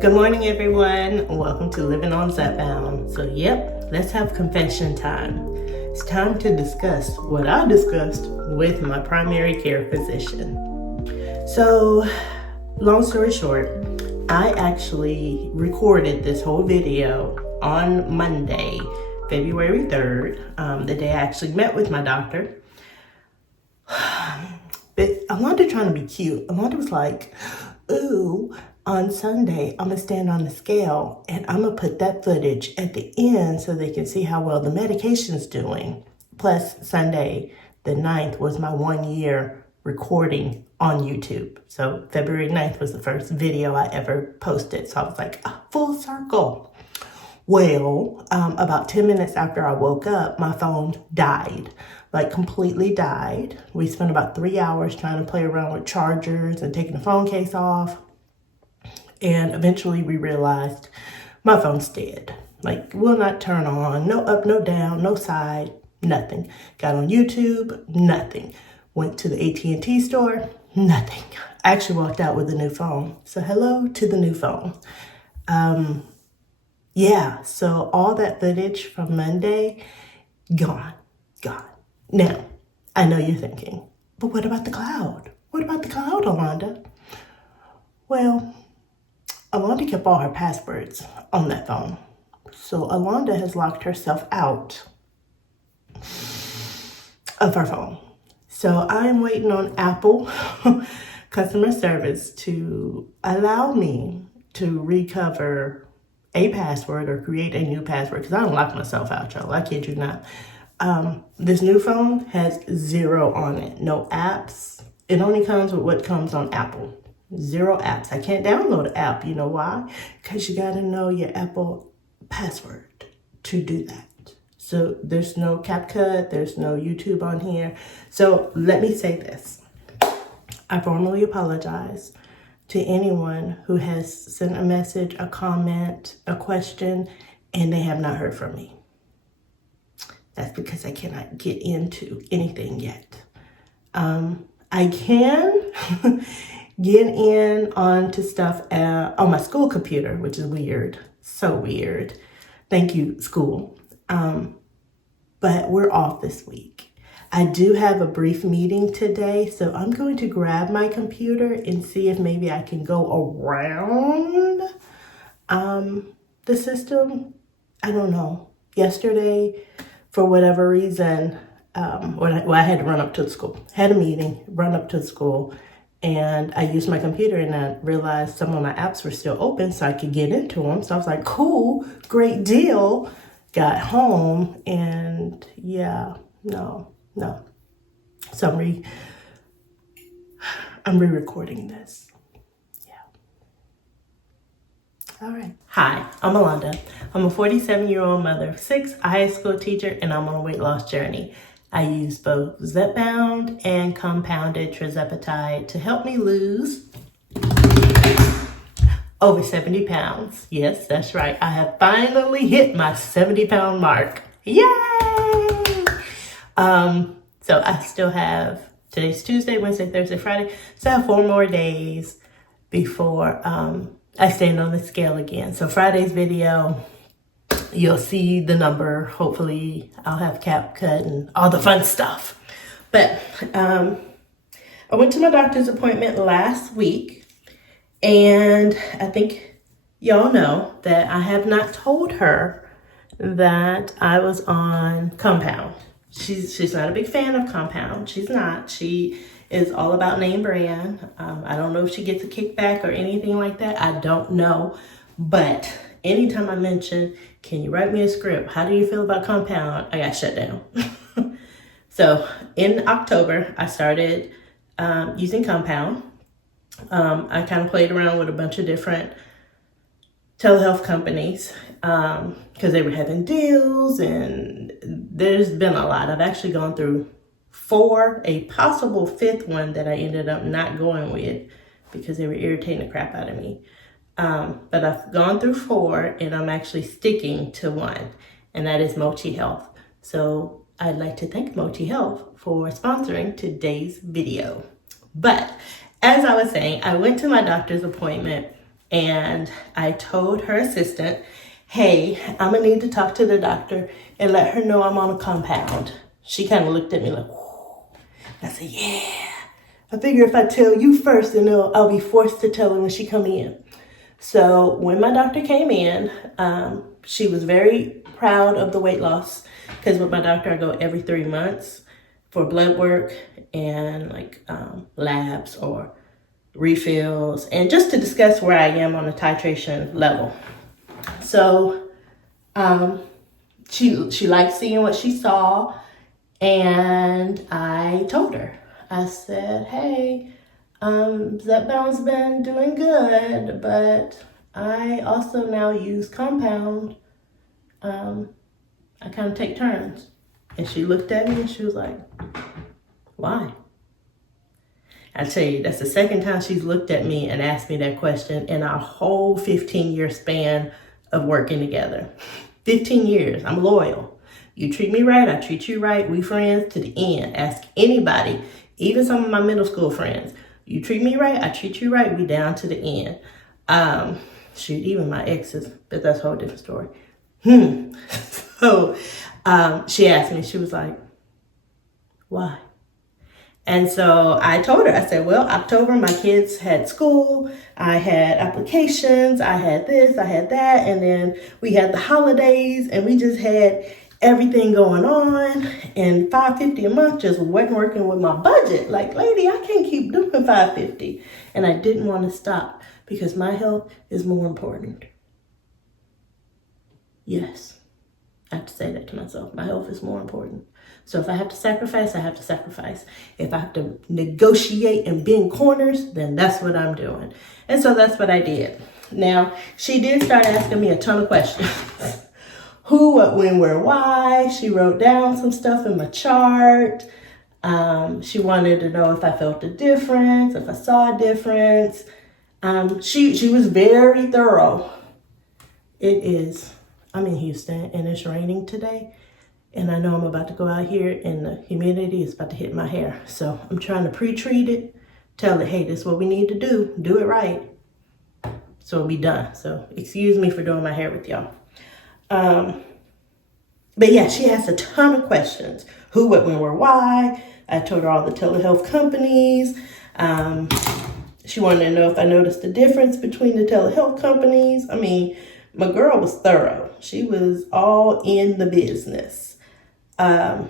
Good morning, everyone. Welcome to Living on Zepbound. So, let's have confession time. It's time to discuss what I discussed with my primary care physician. So, long story short, I actually recorded this whole video on Monday, February 3rd, the day I actually met with my doctor. But Alonda trying to be cute. Alonda was like, ooh, on Sunday, I'm going to stand on the scale and I'm going to put that footage at the end so they can see how well the medication's doing. Plus, Sunday, the 9th, was my 1 year recording on YouTube. So February 9th was the first video I ever posted. So I was like, full circle. Well, about 10 minutes after I woke up, my phone died, like completely died. We spent about 3 hours trying to play around with chargers and taking the phone case off. And eventually we realized my phone's dead. Like, will not turn on, no up, no down, no side, nothing. Got on YouTube, nothing. Went to the AT&T store, nothing. I actually walked out with a new phone. So hello to the new phone. So all that footage from Monday, gone. Now, I know you're thinking, but what about the cloud? What about the cloud, Alonda? Well, Alonda kept all her passwords on that phone. So Alonda has locked herself out of her phone. So I'm waiting on Apple customer service to allow me to recover a password or create a new password, because I don't lock myself out, y'all. I kid you not. This new phone has 0 on it. No apps. It only comes with what comes on Apple. 0 apps. I can't download an app. You know why? Because you got to know your Apple password to do that. So there's no CapCut. There's no YouTube on here. So let me say this. I formally apologize to anyone who has sent a message, a comment, a question, and they have not heard from me. That's because I cannot get into anything yet. I can get in onto stuff on my school computer, which is weird. So weird. Thank you, school. But we're off this week. I do have a brief meeting today, so I'm going to grab my computer and see if maybe I can go around the system. I don't know. Yesterday, for whatever reason, I had to run up to the school. Had a meeting, run up to the school, and I used my computer and I realized some of my apps were still open so I could get into them. So I was like, cool, great deal. Got home and no. So I'm re-recording this. All right. Hi, I'm Alonda. I'm a 47-year-old mother of 6, a high school teacher, and I'm on a weight loss journey. I use both Zepbound and compounded tirzepatide to help me lose over 70 pounds. Yes, that's right. I have finally hit my 70-pound mark. Yay! So I still have, today's Tuesday, Wednesday, Thursday, Friday. So I have 4 more days before I stand on the scale again. So Friday's video, you'll see the number. Hopefully I'll have CapCut and all the fun stuff. But I went to my doctor's appointment last week, and I think y'all know that I have not told her that I was on compound. She's not a big fan of compound. She's not. She is all about name brand. I don't know if she gets a kickback or anything like that. I don't know. But anytime I mention, can you write me a script? How do you feel about compound? I got shut down. So in October, I started using compound. I kind of played around with a bunch of different telehealth companies because they were having deals, and there's been a lot. I've actually gone through 4, a possible 5th one that I ended up not going with because they were irritating the crap out of me. But I've gone through 4, and I'm actually sticking to 1, and that is Mochi Health. So I'd like to thank Mochi Health for sponsoring today's video. But as I was saying, I went to my doctor's appointment And I told her assistant, hey, I'm gonna need to talk to the doctor and let her know I'm on a compound. She kind of looked at me like, whoa. I said, yeah. I figure if I tell you first, then I'll be forced to tell her when she come in. So when my doctor came in, she was very proud of the weight loss, because with my doctor, I go every 3 months for blood work and like labs or refills, and just to discuss where I am on the titration level. So she liked seeing what she saw, and I told her, I said, hey, Zepbound's been doing good, but I also now use compound. I kind of take turns. And she looked at me and she was like, why? I tell you, that's the second time she's looked at me and asked me that question in our whole 15-year span of working together. 15 years, I'm loyal. You treat me right, I treat you right. We friends to the end. Ask anybody, even some of my middle school friends. You treat me right, I treat you right. We down to the end. Shoot, even my exes, but that's a whole different story. So she asked me, she was like, why? And so I told her, I said, well, October, my kids had school, I had applications, I had this, I had that, and then we had the holidays, and we just had everything going on, and $550 a month just wasn't working with my budget. Like, lady, I can't keep doing $550. And I didn't want to stop because my health is more important. Yes, I have to say that to myself. My health is more important. So if I have to sacrifice, I have to sacrifice. If I have to negotiate and bend corners, then that's what I'm doing. And so that's what I did. Now, she did start asking me a ton of questions. Who, what, when, where, why. She wrote down some stuff in my chart. She wanted to know if I felt a difference, if I saw a difference. She was very thorough. I'm in Houston and it's raining today. And I know I'm about to go out here and the humidity is about to hit my hair. So I'm trying to pre-treat it, tell it, hey, this is what we need to do it right. So it'll be done. So excuse me for doing my hair with y'all. But yeah, she asked a ton of questions. Who, what, when, where, why. I told her all the telehealth companies. She wanted to know if I noticed the difference between the telehealth companies. I mean, my girl was thorough. She was all in the business. And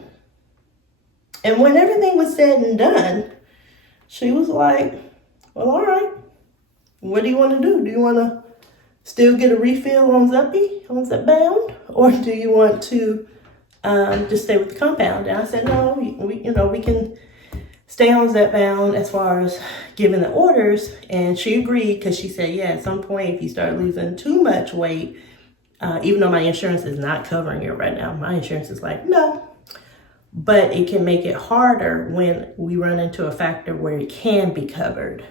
when everything was said and done, she was like, well, all right, what do you want to do? Do you want to still get a refill on Zepbound? Or do you want to just stay with the compound? And I said, no, we can stay on Zepbound as far as giving the orders. And she agreed because she said, yeah, at some point, if you start losing too much weight, even though my insurance is not covering it right now, my insurance is like, no. But it can make it harder when we run into a factor where it can be covered.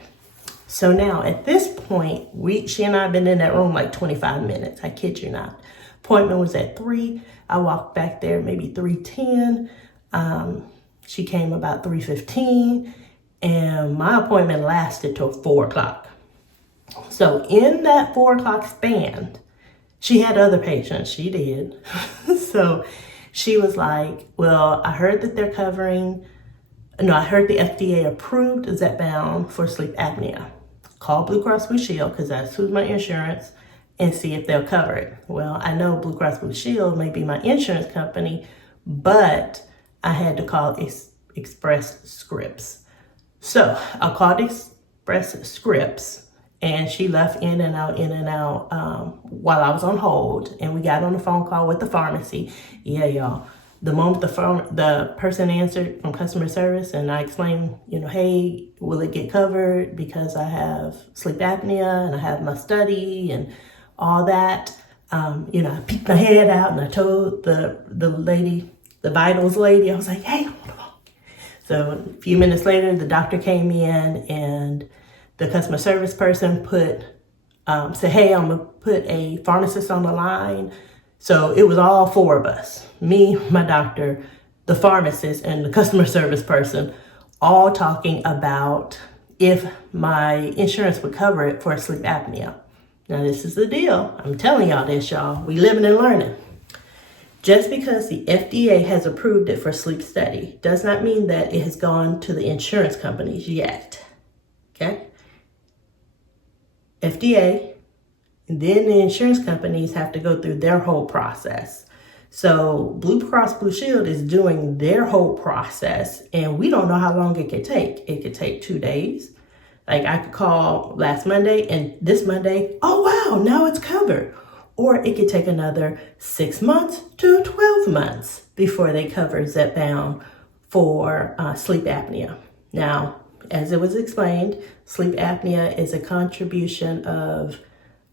So now at this point, she and I have been in that room like 25 minutes. I kid you not. Appointment was at 3. I walked back there maybe 3:10. She came about 3:15, and my appointment lasted till 4 o'clock. So in that 4 o'clock span, she had other patients. She did. So she was like, well, I heard that they're I heard the FDA approved Zepbound for sleep apnea. Call Blue Cross Blue Shield, because that's who's my insurance, and see if they'll cover it. Well, I know Blue Cross Blue Shield may be my insurance company, but I had to call Express Scripts. So I called Express Scripts, and she left in and out while I was on hold. And we got on a phone call with the pharmacy. Yeah, y'all. The moment the person answered from customer service, and I explained, hey, will it get covered because I have sleep apnea and I have my study and all that. I peeked my head out and I told the lady, the vitals lady, I was like, hey, hold on. So a few minutes later, the doctor came in and the customer service person said, hey, I'm gonna put a pharmacist on the line. So it was all 4 of us, me, my doctor, the pharmacist, and the customer service person, all talking about if my insurance would cover it for sleep apnea. Now this is the deal. I'm telling y'all this, y'all. We living and learning. Just because the FDA has approved it for sleep study does not mean that it has gone to the insurance companies yet. Okay? FDA, and then the insurance companies have to go through their whole process. So Blue Cross Blue Shield is doing their whole process, and we don't know how long it could take. It could take 2 days. Like I could call last Monday and this Monday, oh wow, now it's covered. Or it could take another 6 months to 12 months before they cover Zepbound for sleep apnea. Now, as it was explained, sleep apnea is a contribution of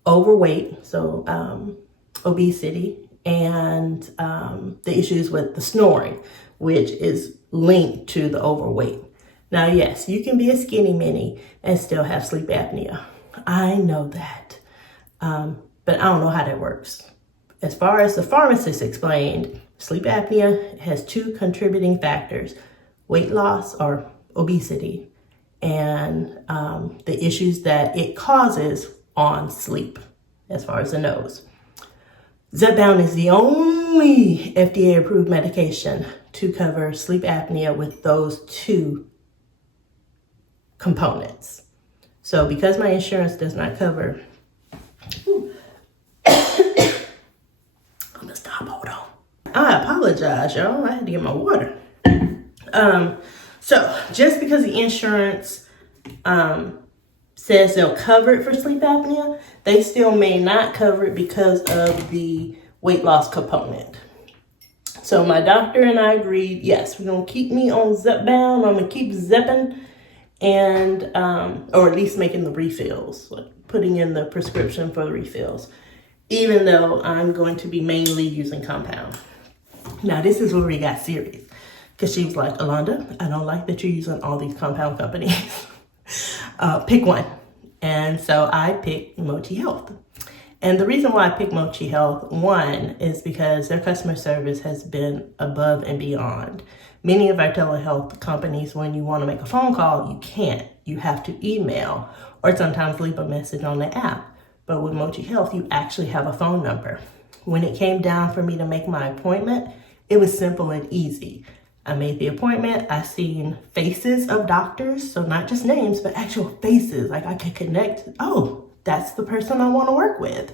overweight, so obesity, and the issues with the snoring, which is linked to the overweight. Now, yes, you can be a skinny mini and still have sleep apnea. I know that, but I don't know how that works. As far as the pharmacist explained, sleep apnea has 2 contributing factors: weight loss or obesity, and the issues that it causes on sleep, as far as the nose. Zepbound is the only FDA-approved medication to cover sleep apnea with those 2 components. So because my insurance does not cover, I'm gonna stop, hold on. I apologize, y'all. I had to get my water. So just because the insurance says they'll cover it for sleep apnea, they still may not cover it because of the weight loss component. So my doctor and I agreed, yes, we're gonna keep me on Zepbound. I'm gonna keep zepping, and or at least making the refills, like putting in the prescription for the refills, even though I'm going to be mainly using compound. Now this is where we got serious, because she was like, Alonda, I don't like that you're using all these compound companies. Pick one. And so I picked Mochi Health. And the reason why I picked Mochi Health, one, is because their customer service has been above and beyond. Many of our telehealth companies, when you want to make a phone call, you can't. You have to email or sometimes leave a message on the app. But with Mochi Health, you actually have a phone number. When it came down for me to make my appointment, it was simple and easy. I made the appointment. I seen faces of doctors, so not just names, but actual faces. Like I could connect. Oh, that's the person I want to work with.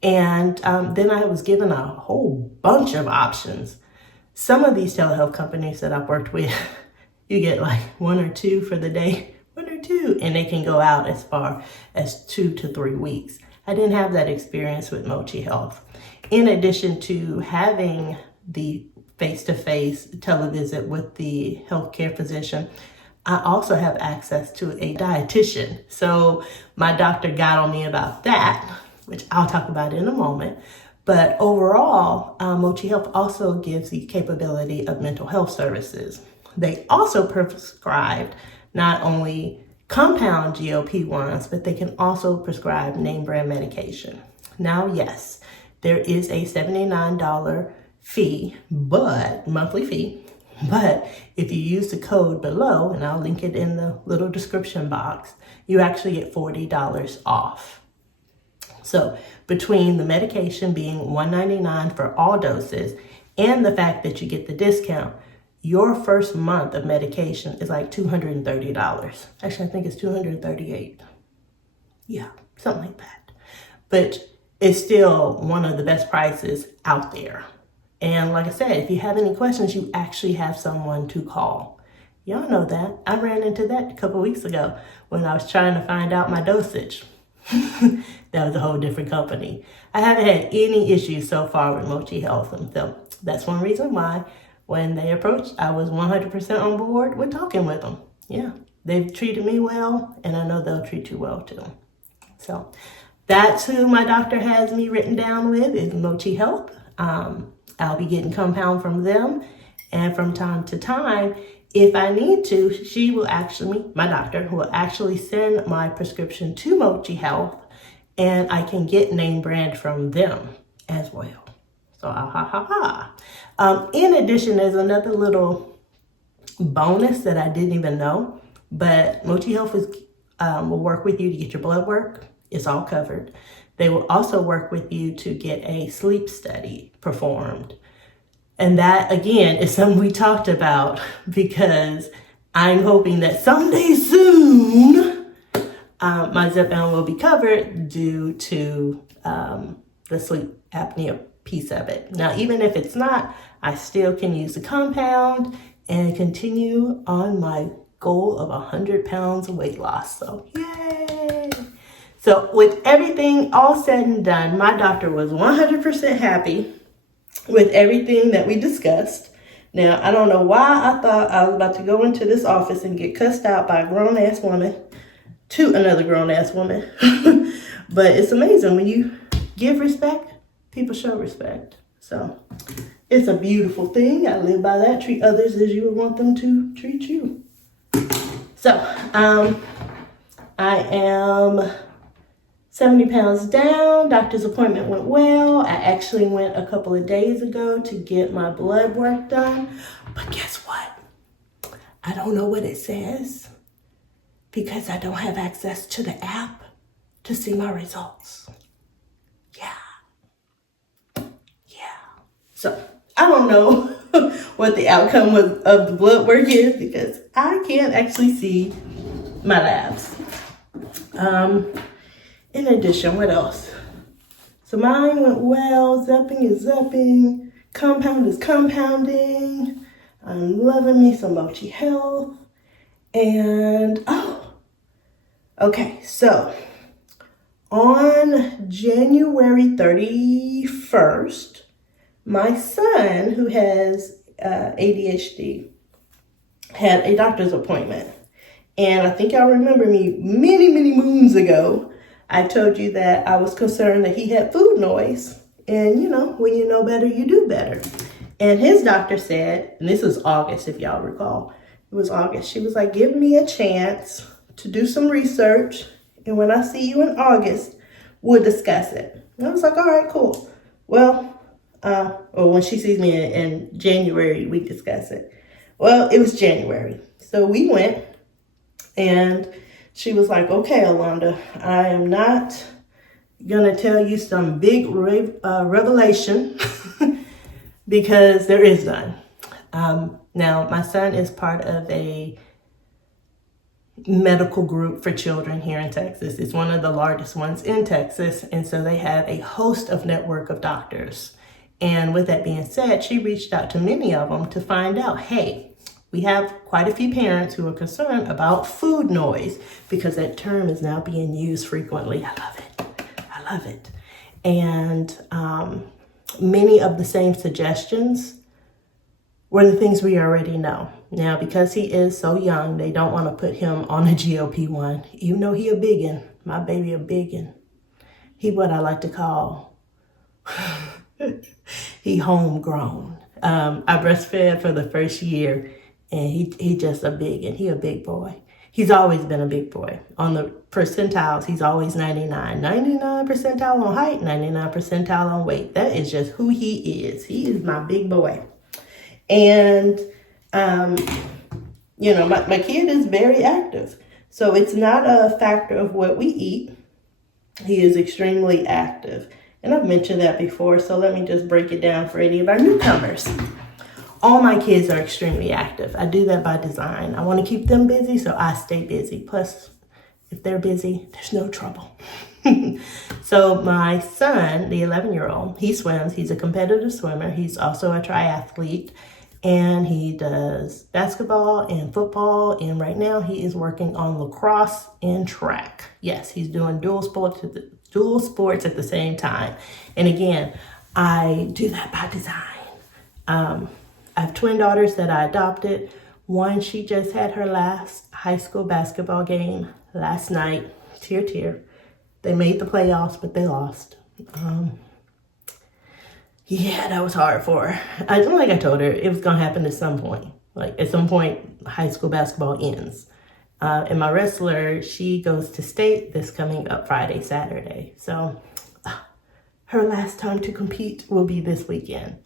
And then I was given a whole bunch of options. Some of these telehealth companies that I've worked with, you get like 1 or 2 for the day, 1 or 2, and they can go out as far as 2 to 3 weeks. I didn't have that experience with Mochi Health. In addition to having the face-to-face televisit with the healthcare physician, I also have access to a dietitian. So my doctor got on me about that, which I'll talk about in a moment. But overall, Mochi Health also gives the capability of mental health services. They also prescribed not only compound GLP-1s, but they can also prescribe name brand medication. Now, yes, there is a $79 fee, monthly fee. But if you use the code below, and I'll link it in the little description box, you actually get $40 off. So between the medication being $199 for all doses and the fact that you get the discount, your first month of medication is like $230. Actually, I think it's $238. Yeah, something like that. But it's still one of the best prices out there. And like I said, if you have any questions, you actually have someone to call. Y'all know that. I ran into that a couple weeks ago when I was trying to find out my dosage. That was a whole different company. I haven't had any issues so far with Mochi Health. And so that's one reason why when they approached, I was 100% on board with talking with them. Yeah, they've treated me well, and I know they'll treat you well too. So that's who my doctor has me written down with, is Mochi Health. I'll be getting compound from them, and from time to time, if I need to, my doctor will actually send my prescription to Mochi Health, and I can get name brand from them as well. So, in addition, there's another little bonus that I didn't even know, but Mochi Health will work with you to get your blood work. It's all covered. They will also work with you to get a sleep study performed. And that, again, is something we talked about because I'm hoping that someday soon, my Zepbound will be covered due to the sleep apnea piece of it. Now, even if it's not, I still can use the compound and continue on my goal of 100 pounds of weight loss. So, yay! So, with everything all said and done, my doctor was 100% happy with everything that we discussed. Now, I don't know why I thought I was about to go into this office and get cussed out by a grown-ass woman to another grown-ass woman. But it's amazing. When you give respect, people show respect. So it's a beautiful thing. I live by that. Treat others as you would want them to treat you. So I am 70 pounds down. Doctor's appointment went well. I actually went a couple of days ago to get my blood work done. But guess what? I don't know what it says because I don't have access to the app to see my results. Yeah. So I don't know what the outcome of the blood work is because I can't actually see my labs. In addition, what else? So mine went well. Zepping is zepping. Compound is compounding. I'm loving me some Mochi Health. And, okay, so on January 31st, my son, who has ADHD, had a doctor's appointment. And I think y'all remember me many, many moons ago. I told you that I was concerned that he had food noise. And, you know, when you know better, you do better. And his doctor said, and this was August, if y'all recall. It was August. She was like, give me a chance to do some research. And when I see you in August, we'll discuss it. And I was like, all right, cool. Well, or when she sees me in January, we discuss it. Well, it was January. So we went and she was like, okay, Alonda, I am not going to tell you some big revelation because there is none. Now, my son is part of a medical group for children here in Texas. It's one of the largest ones in Texas. And so they have a host of network of doctors. And with that being said, she reached out to many of them to find out, hey, we have quite a few parents who are concerned about food noise because that term is now being used frequently. I love it. I love it. And many of the same suggestions were the things we already know. Now, because he is so young, they don't want to put him on a GLP-1, even though he a biggin. My baby a biggin. He what I like to call, he homegrown. I breastfed for the first year. And he just a biggin. He a big boy. He's always been a big boy. On the percentiles, he's always 99. 99 percentile on height, 99 percentile on weight. That is just who he is. He is my big boy. And, you know, my kid is very active. So it's not a factor of what we eat. He is extremely active. And I've mentioned that before, so let me just break it down for any of our newcomers. All my kids are extremely active. I do that by design. I want to keep them busy, so I stay busy. Plus, if they're busy, there's no trouble. So my son, the 11-year-old, he swims. He's a competitive swimmer. He's also a triathlete. And he does basketball and football. And right now, he is working on lacrosse and track. Yes, he's doing dual sports at the same time. And again, I do that by design. I have twin daughters that I adopted. One, she just had her last high school basketball game last night. Tear. They made the playoffs, but they lost. Yeah, that was hard for her. Like I told her, it was going to happen at some point. Like at some point, high school basketball ends. And my wrestler, she goes to state this coming up Friday, Saturday. So her last time to compete will be this weekend.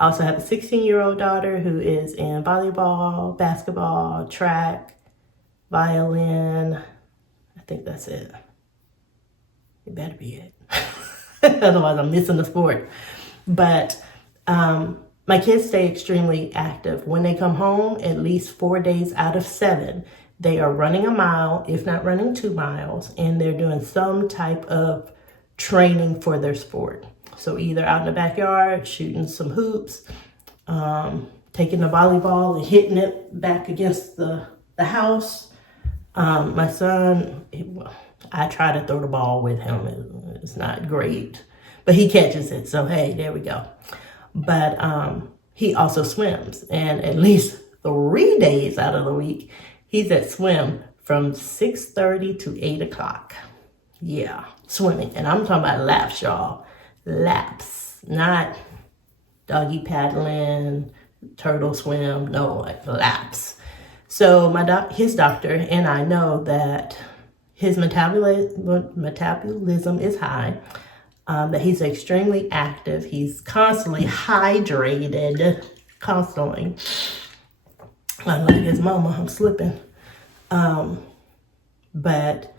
I also have a 16-year-old daughter who is in volleyball, basketball, track, violin. I think that's it. It better be it. Otherwise, I'm missing the sport. But my kids stay extremely active. When they come home, at least 4 days out of 7, they are running a mile, if not running 2 miles, and they're doing some type of training for their sport. So either out in the backyard, shooting some hoops, taking the volleyball and hitting it back against the house. My son, I try to throw the ball with him. It's not great, but he catches it. So, hey, there we go. But he also swims. And at least 3 days out of the week, he's at swim from 6:30 to 8 o'clock. Yeah, swimming. And I'm talking about laps, y'all. Laps, not doggy paddling, turtle swim. No, like laps. So his doctor and I know that his metabolism is high, that he's extremely active. He's constantly hydrated, constantly. I like his mama, I'm slipping. But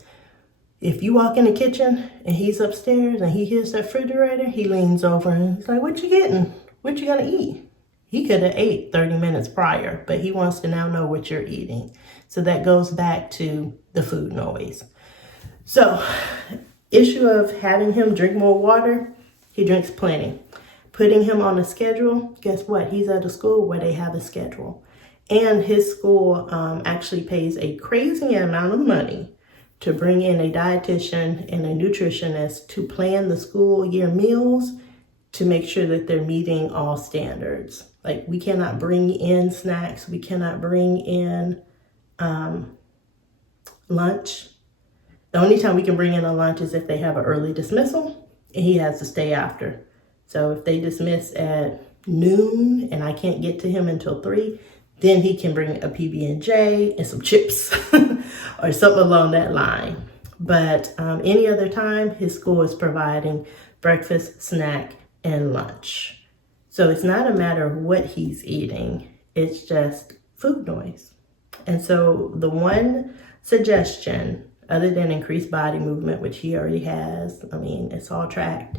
if you walk in the kitchen and he's upstairs and he hears that refrigerator, he leans over and he's like, "What you getting? What you gonna eat?" He could have ate 30 minutes prior, but he wants to now know what you're eating. So that goes back to the food noise. So, issue of having him drink more water, he drinks plenty. Putting him on a schedule, guess what? He's at a school where they have a schedule. And his school actually pays a crazy amount of money to bring in a dietitian and a nutritionist to plan the school year meals to make sure that they're meeting all standards. Like, we cannot bring in snacks. We cannot bring in lunch. The only time we can bring in a lunch is if they have an early dismissal and he has to stay after. So if they dismiss at noon and I can't get to him until 3, then he can bring a PB&J and some chips or something along that line. But any other time, his school is providing breakfast, snack, and lunch. So it's not a matter of what he's eating. It's just food noise. And so the one suggestion, other than increased body movement, which he already has, I mean, it's all tracked,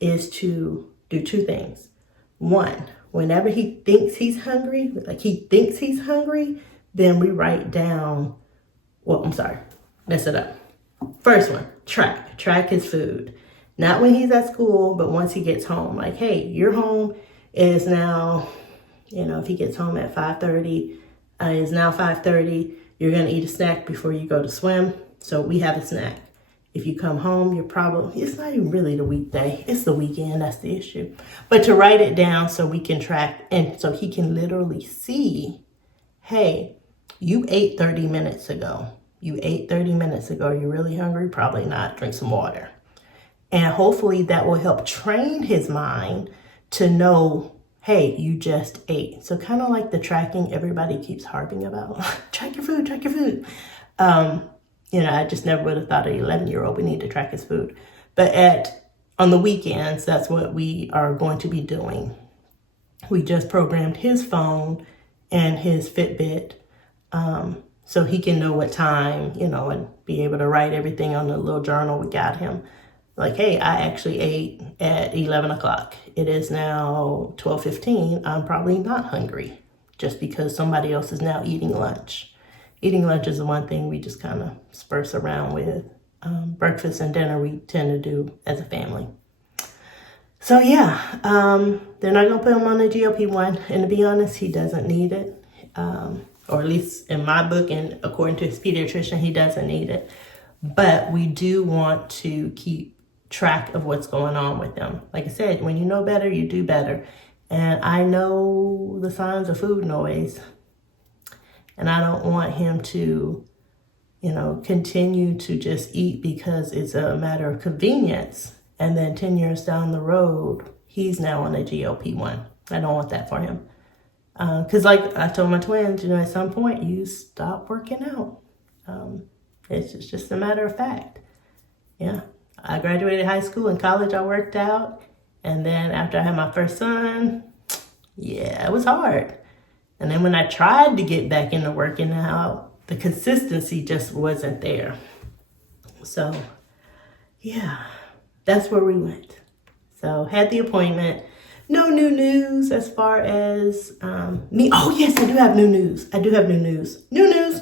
is to do 2 things. One, whenever he thinks he's hungry, then we write down, mess it up. First one, track his food. Not when he's at school, but once he gets home. Like, hey, your home is now, if he gets home at 5:30, it's now 5:30. You're going to eat a snack before you go to swim. So we have a snack. If you come home, it's not even really the weekday. It's the weekend. That's the issue. But to write it down so we can track and so he can literally see, hey, you ate 30 minutes ago. You ate 30 minutes ago. You're really hungry? Probably not. Drink some water. And hopefully that will help train his mind to know, hey, you just ate. So kind of like the tracking everybody keeps harping about. Track your food, track your food. I just never would have thought an 11-year-old would need to track his food. But on the weekends, that's what we are going to be doing. We just programmed his phone and his Fitbit so he can know what time, and be able to write everything on the little journal we got him. Like, hey, I actually ate at 11 o'clock. It is now 12:15. I'm probably not hungry just because somebody else is now eating lunch. Eating lunch is the one thing we just kind of spurse around with. Breakfast and dinner we tend to do as a family. So yeah, they're not going to put him on the GLP-1. And to be honest, he doesn't need it. Or at least in my book and according to his pediatrician, he doesn't need it. But we do want to keep track of what's going on with them. Like I said, when you know better, you do better. And I know the signs of food noise. And I don't want him to, continue to just eat because it's a matter of convenience. And then 10 years down the road, he's now on a GLP-1. I don't want that for him. Because like I told my twins, at some point you stop working out. It's just a matter of fact. Yeah. I graduated high school and college. I worked out. And then after I had my first son, it was hard. And then when I tried to get back into working out, the consistency just wasn't there. So, yeah. that's where we went. So had the appointment. No new news as far as me. Oh yes, I do have new news. New news.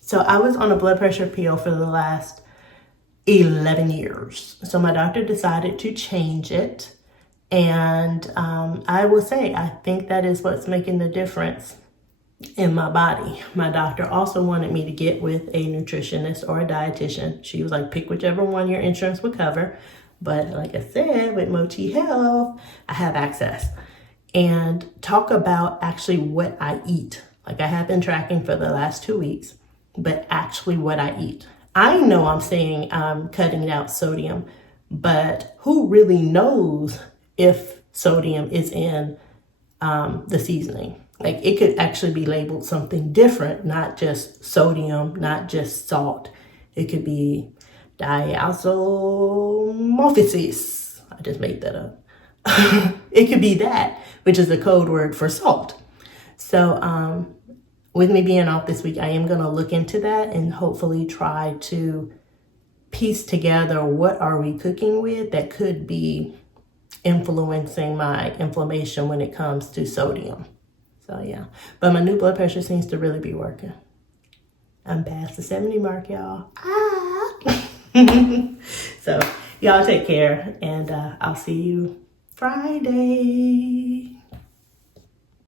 So I was on a blood pressure pill for the last 11 years. So my doctor decided to change it. And I will say, I think that is what's making the difference in my body. My doctor also wanted me to get with a nutritionist or a dietitian. She was like, pick whichever one your insurance would cover. But like I said, with Mochi Health, I have access. And talk about actually what I eat. Like I have been tracking for the last 2 weeks, but actually what I eat. I know I'm saying I'm cutting out sodium, but who really knows if sodium is in the seasoning? Like it could actually be labeled something different, not just sodium, not just salt. It could be diacylmorphosis. I just made that up. It could be that, which is a code word for salt. So with me being off this week, I am going to look into that and hopefully try to piece together what are we cooking with that could be influencing my inflammation when it comes to sodium. So yeah, but my new blood pressure seems to really be working. I'm past the 70 mark, y'all. So y'all take care, and I'll see you Friday.